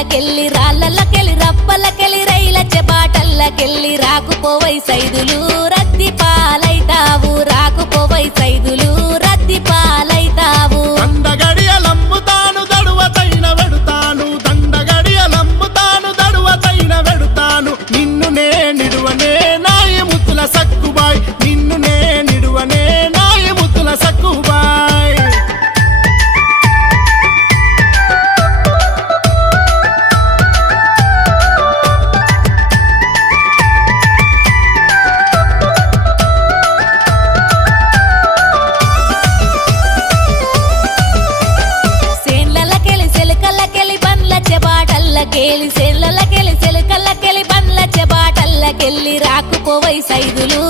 బాటల్లకెళ్ళి రాళ్ళకెళ్ళి రప్పలకెళ్ళి రైలచ్చే బాటల్లకెళ్ళి రాకుపోవై సైదులు రద్ది పాలైతావు రాకుపోవై సైదులు రద్ది పాలైతావు దండగడియలమ్ముతాను దడువతైన వెడుతాను దండగడియలమ్ముతాను దడువతైన వెడుతాను నిన్ను నే నిడువనే నాయ ముద్దుల సక్కుబాయ్ నిన్ను నే నిడువనే నాయ ముద్దుల సక్కుబాయ్ సేళ్ళకెళ్ళి సెలకల్లకెళ్ళి బండ్లచ్చే బాటల్లకెళ్ళి రాకుపోవై సైదులు